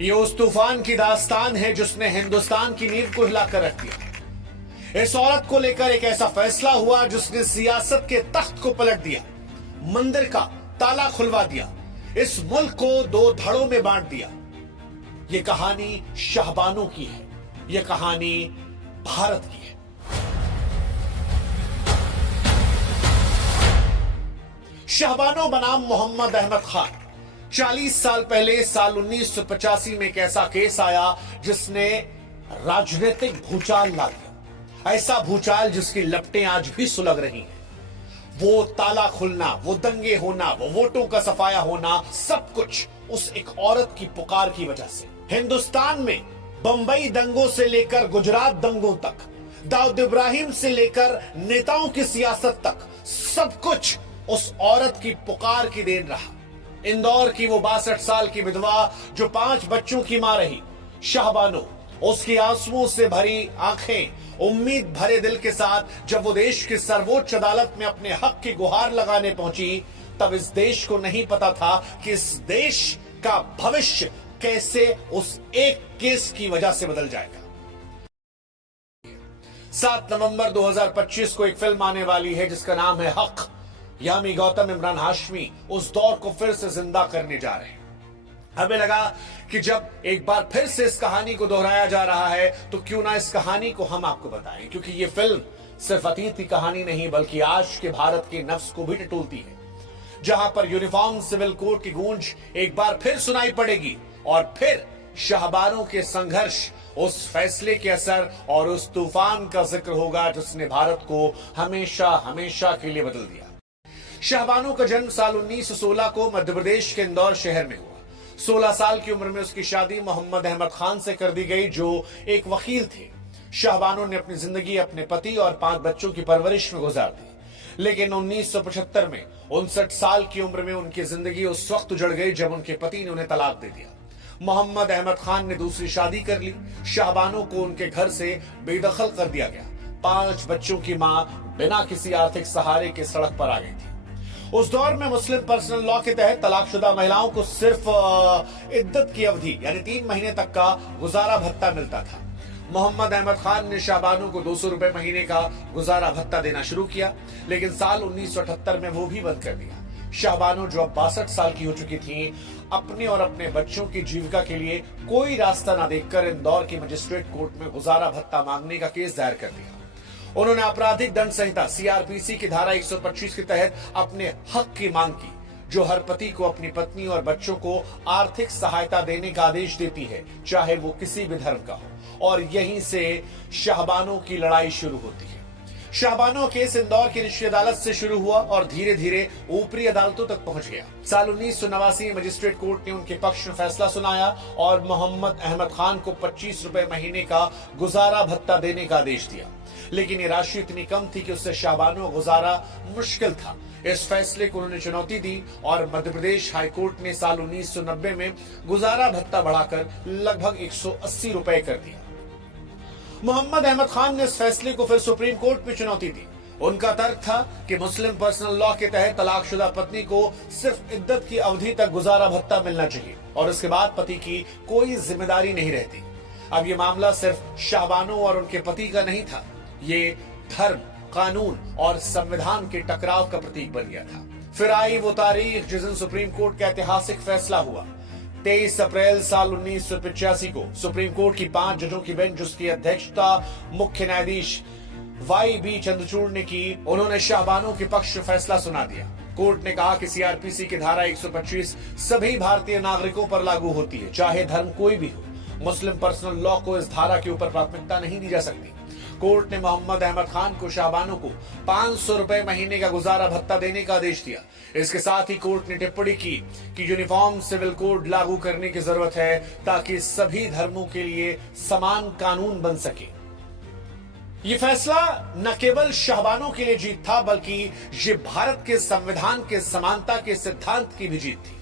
ये उस तूफान की दास्तान है जिसने हिंदुस्तान की नींव को हिलाकर रख दिया। इस औरत को लेकर एक ऐसा फैसला हुआ जिसने सियासत के तख्त को पलट दिया, मंदिर का ताला खुलवा दिया, इस मुल्क को दो धड़ों में बांट दिया। ये कहानी शाहबानों की है, ये कहानी भारत की है। शाहबानों बनाम मोहम्मद अहमद खान। 40 साल पहले साल 1985 में एक ऐसा केस आया जिसने राजनीतिक भूचाल ला दिया। ऐसा भूचाल जिसकी लपटें आज भी सुलग रही हैं। वो ताला खुलना, वो दंगे होना, वो वोटों का सफाया होना, सब कुछ उस एक औरत की पुकार की वजह से। हिंदुस्तान में बंबई दंगों से लेकर गुजरात दंगों तक, दाऊद इब्राहिम से लेकर नेताओं की सियासत तक, सब कुछ उस औरत की पुकार की देन रहा। इंदौर की वो 62 साल की विधवा जो 5 बच्चों की मां रही, शाहबानो, उसकी आंसुओं से भरी आंखें उम्मीद भरे दिल के साथ जब वो देश की सर्वोच्च अदालत में अपने हक की गुहार लगाने पहुंची, तब इस देश को नहीं पता था कि इस देश का भविष्य कैसे उस एक केस की वजह से बदल जाएगा। 7 नवंबर 2025 को एक फिल्म आने वाली है जिसका नाम है हक। यामी गौतम इमरान हाशमी उस दौर को फिर से जिंदा करने जा रहे हैं। हमें लगा कि जब एक बार फिर से इस कहानी को दोहराया जा रहा है तो क्यों ना इस कहानी को हम आपको बताएं, क्योंकि ये फिल्म सिर्फ अतीत की कहानी नहीं बल्कि आज के भारत के नफ्स को भी टटोलती है, जहां पर यूनिफॉर्म सिविल कोड की गूंज एक बार फिर सुनाई पड़ेगी और फिर शाहबानों के संघर्ष, उस फैसले के असर और उस तूफान का जिक्र होगा जिसने भारत को हमेशा हमेशा के लिए बदल दिया। शाहबानों का जन्म साल 1916 को मध्य प्रदेश के इंदौर शहर में हुआ। 16 साल की उम्र में उसकी शादी मोहम्मद अहमद खान से कर दी गई जो एक वकील थे। शाहबानों ने अपनी जिंदगी अपने पति और 5 बच्चों की परवरिश में गुजार दी, लेकिन 1975 में 59 साल की उम्र में उनकी जिंदगी उस वक्त उजड़ गई जब उनके पति ने उन्हें तलाक दे दिया। मोहम्मद अहमद खान ने दूसरी शादी कर ली। शाहबानों को उनके घर से बेदखल कर दिया गया। 5 बच्चों की मां बिना किसी आर्थिक सहारे के सड़क पर आ गई थी। उस दौर में मुस्लिम पर्सनल लॉ के तहत तलाकशुदा महिलाओं को सिर्फ इद्दत की अवधि यानी 3 महीने तक का गुजारा भत्ता मिलता था। मोहम्मद अहमद खान ने शाहबानों को 200 रुपए महीने का गुजारा भत्ता देना शुरू किया, लेकिन साल 1978 में वो भी बंद कर दिया। शाहबानों जो अब 62 साल की हो चुकी थी, अपने और अपने बच्चों की जीविका के लिए कोई रास्ता न देखकर इंदौर की मजिस्ट्रेट कोर्ट में गुजारा भत्ता मांगने का केस दायर कर दिया। उन्होंने आपराधिक दंड संहिता सीआरपीसी की धारा 125 के तहत अपने हक की मांग की, जो हर पति को अपनी पत्नी और बच्चों को आर्थिक सहायता देने का आदेश देती है, चाहे वो किसी भी धर्म का हो। और यहीं से शाहबानों की लड़ाई शुरू होती है। शाहबानों केस इंदौर की निचली अदालत से शुरू हुआ और धीरे धीरे ऊपरी अदालतों तक पहुंच गया। साल 1989 में मजिस्ट्रेट कोर्ट ने उनके पक्ष में फैसला सुनाया और मोहम्मद अहमद खान को 25 रुपए महीने का गुजारा भत्ता देने का आदेश दिया, लेकिन ये राशि इतनी कम थी कि उससे शाहबानों गुजारा मुश्किल था। इस फैसले को उन्होंने चुनौती दी और मध्य प्रदेश हाईकोर्ट ने साल 1990 में गुजारा भत्ता बढ़ाकर लगभग 180 रुपए कर दिया। मोहम्मद अहमद खान ने इस फैसले को फिर सुप्रीम कोर्ट में चुनौती दी। उनका तर्क था कि मुस्लिम पर्सनल लॉ के तहत तलाकशुदा पत्नी को सिर्फ इद्दत की अवधि तक गुजारा भत्ता मिलना चाहिए और उसके बाद पति की कोई जिम्मेदारी नहीं रहती। अब ये मामला सिर्फ शाहबानों और उनके पति का नहीं था, ये धर्म, कानून और संविधान के टकराव का प्रतीक बन गया था। फिर आई वो तारीख जिस दिन सुप्रीम कोर्ट का ऐतिहासिक फैसला हुआ। 23 अप्रैल साल 1985 को सुप्रीम कोर्ट की 5 जजों की बेंच, जिसकी अध्यक्षता मुख्य न्यायाधीश YB चंद्रचूड़ ने की, उन्होंने शाहबानों के पक्ष में फैसला सुना दिया। कोर्ट ने कहा कि सीआरपीसी की धारा 125 सभी भारतीय नागरिकों पर लागू होती है, चाहे धर्म कोई भी हो। मुस्लिम पर्सनल लॉ को इस धारा के ऊपर प्राथमिकता नहीं दी जा सकती। कोर्ट ने मोहम्मद अहमद खान को शाहबानों को 500 रुपए महीने का गुजारा भत्ता देने का आदेश दिया। इसके साथ ही कोर्ट ने टिप्पणी की कि यूनिफॉर्म सिविल कोड लागू करने की जरूरत है ताकि सभी धर्मों के लिए समान कानून बन सके। ये फैसला न केवल शाहबानों के लिए जीत था बल्कि ये भारत के संविधान के समानता के सिद्धांत की भी जीत थी।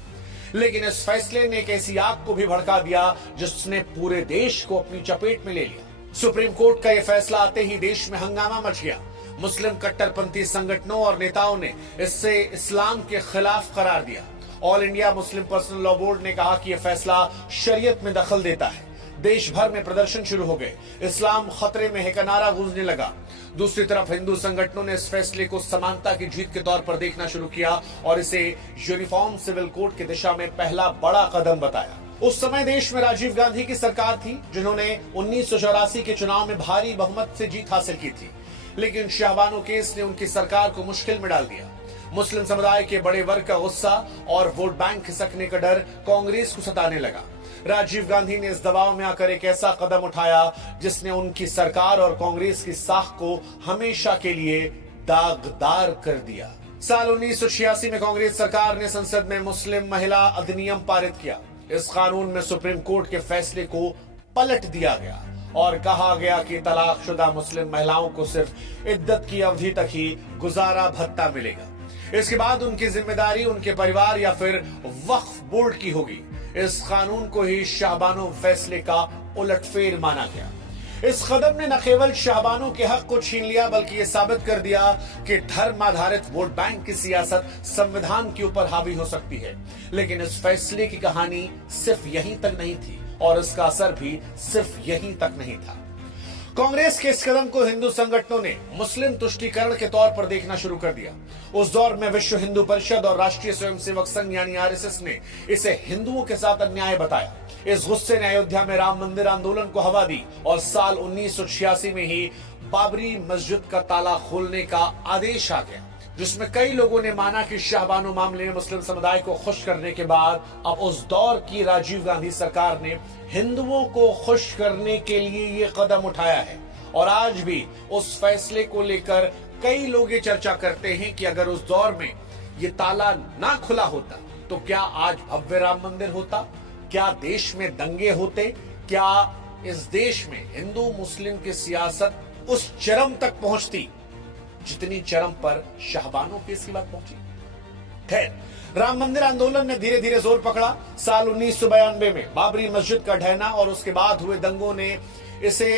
लेकिन इस फैसले ने एक ऐसी आग को भी भड़का दिया जिसने पूरे देश को अपनी चपेट में ले लिया। सुप्रीम कोर्ट का यह फैसला आते ही देश में हंगामा मच गया। मुस्लिम कट्टरपंथी संगठनों और नेताओं ने इससे इस्लाम के खिलाफ करार दिया all India Muslim personal law board ने कहा कि यह फैसला शरीयत में दखल देता है। देश भर में प्रदर्शन शुरू हो गए। इस्लाम खतरे में है का नारा गूंजने लगा। दूसरी तरफ हिंदू संगठनों ने इस फैसले को समानता की जीत के तौर पर देखना शुरू किया और इसे यूनिफॉर्म सिविल कोड की दिशा में पहला बड़ा कदम बताया। उस समय देश में राजीव गांधी की सरकार थी, जिन्होंने 1984 के चुनाव में भारी बहुमत से जीत हासिल की थी, लेकिन शाहबानो केस ने उनकी सरकार को मुश्किल में डाल दिया। मुस्लिम समुदाय के बड़े वर्ग का गुस्सा और वोट बैंक खिसकने का डर कांग्रेस को सताने लगा। राजीव गांधी ने इस दबाव में आकर एक ऐसा कदम उठाया जिसने उनकी सरकार और कांग्रेस की साख को हमेशा के लिए दागदार कर दिया। साल 1986 में कांग्रेस सरकार ने संसद में मुस्लिम महिला अधिनियम पारित किया। इस कानून में सुप्रीम कोर्ट के फैसले को पलट दिया गया और कहा गया कि तलाकशुदा मुस्लिम महिलाओं को सिर्फ इद्दत की अवधि तक ही गुजारा भत्ता मिलेगा। इसके बाद उनकी जिम्मेदारी उनके परिवार या फिर वक्फ बोर्ड की होगी। इस कानून को ही शाहबानो फैसले का उलटफेर माना गया। इस कदम ने न केवल शाहबानो के हक को छीन लिया, बल्कि ये साबित कर दिया कि धर्म आधारित वोट बैंक की सियासत संविधान के ऊपर हावी हो सकती है। लेकिन इस फैसले की कहानी सिर्फ यहीं तक नहीं थी और इसका असर भी सिर्फ यहीं तक नहीं था। कांग्रेस के इस कदम को हिंदू संगठनों ने मुस्लिम तुष्टीकरण के तौर पर देखना शुरू कर दिया। उस दौर में विश्व हिंदू परिषद और राष्ट्रीय स्वयंसेवक संघ यानी आरएसएस ने इसे हिंदुओं के साथ अन्याय बताया। इस गुस्से ने अयोध्या में राम मंदिर आंदोलन को हवा दी और साल 1986 में ही बाबरी मस्जिद का ताला खोलने का आदेश आ गया, जिसमें कई लोगों ने माना कि शाहबानो मामले में मुस्लिम समुदाय को खुश करने के बाद अब उस दौर की राजीव गांधी सरकार ने हिंदुओं को खुश करने के लिए ये कदम उठाया है। और आज भी उस फैसले को लेकर कई लोग ये चर्चा करते हैं कि अगर उस दौर में ये ताला ना खुला होता तो क्या आज भव्य राम मंदिर होता, क्या देश में दंगे होते, क्या इस देश में हिंदू मुस्लिम की सियासत उस चरम तक पहुंचती जितनी चरम पर शाहबानो की इसी बात पहुंची। खैर, राम मंदिर आंदोलन ने धीरे धीरे जोर पकड़ा। साल 1992 में बाबरी मस्जिद का ढहना और उसके बाद हुए दंगों ने इसे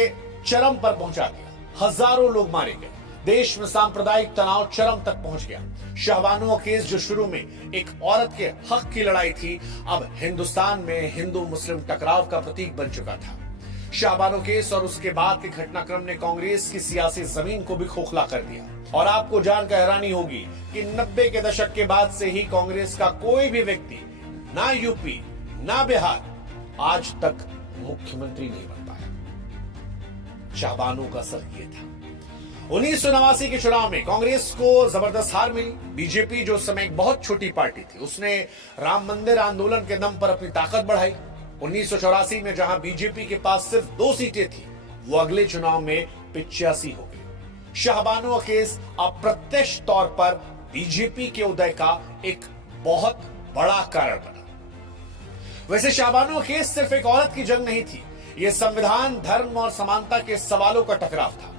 चरम पर पहुंचा दिया। हजारों लोग मारे गए। देश में सांप्रदायिक तनाव चरम तक पहुंच गया। शाहबानो केस जो शुरू में एक औरत के हक की लड़ाई थी, अब हिंदुस्तान में हिंदू मुस्लिम टकराव का प्रतीक बन चुका था। शाहबानो केस और उसके बाद के घटनाक्रम ने कांग्रेस की सियासी जमीन को भी खोखला कर दिया। और आपको जानकर हैरानी होगी कि 90 के दशक के बाद से ही कांग्रेस का कोई भी व्यक्ति, ना यूपी ना बिहार, आज तक मुख्यमंत्री नहीं बन पाया। शाहबानो का असर ये था। 1989 के चुनाव में कांग्रेस को जबरदस्त हार मिली। बीजेपी, जो उस समय एक बहुत छोटी पार्टी थी, उसने राम मंदिर आंदोलन के दम पर अपनी ताकत बढ़ाई। 1984 में जहां बीजेपी के पास सिर्फ 2 सीटें थी, वो अगले चुनाव में 85 हो गई। शाहबानो केस अप्रत्यक्ष तौर पर बीजेपी के उदय का एक बहुत बड़ा कारण बना। वैसे शाहबानो केस सिर्फ एक औरत की जंग नहीं थी, यह संविधान, धर्म और समानता के सवालों का टकराव था।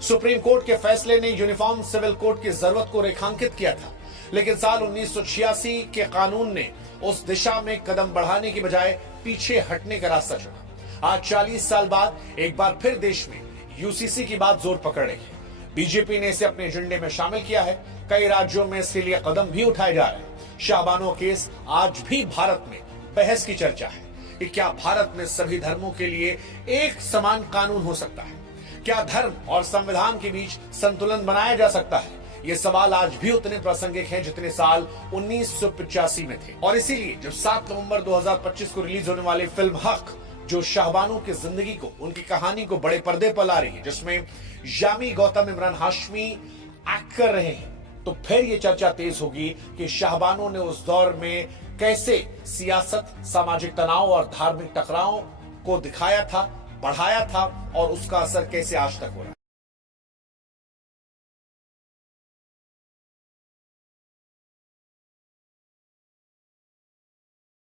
सुप्रीम कोर्ट के फैसले ने यूनिफॉर्म सिविल कोड की जरूरत को रेखांकित किया था, लेकिन साल 1986 के कानून ने उस दिशा में कदम बढ़ाने की बजाय पीछे हटने का रास्ता चुना। आज 40 साल बाद एक बार फिर देश में यूसीसी की बात जोर पकड़ रही है। बीजेपी ने इसे अपने एजेंडे में शामिल किया है। कई राज्यों में इसके लिए कदम भी उठाए जा रहे हैं। शाहबानो केस आज भी भारत में बहस की चर्चा है कि क्या भारत में सभी धर्मों के लिए एक समान कानून हो सकता है? क्या धर्म और संविधान के बीच संतुलन बनाया जा सकता है? ये सवाल आज भी उतने प्रासंगिक हैं जितने साल 1985 में थे। और इसीलिए जब 7 नवंबर 2025 को रिलीज होने वाली फिल्म हक, जो शाहबानो की जिंदगी को, उनकी कहानी को बड़े पर्दे पर ला रही है, जिसमें यामी गौतम इमरान हाशमी एक्ट कर रहे हैं, तो फिर ये चर्चा तेज होगी कि शाहबानो ने उस दौर में कैसे सियासत, सामाजिक तनाव और धार्मिक टकराव को दिखाया था, बढ़ाया था और उसका असर कैसे आज तक हो रहा है।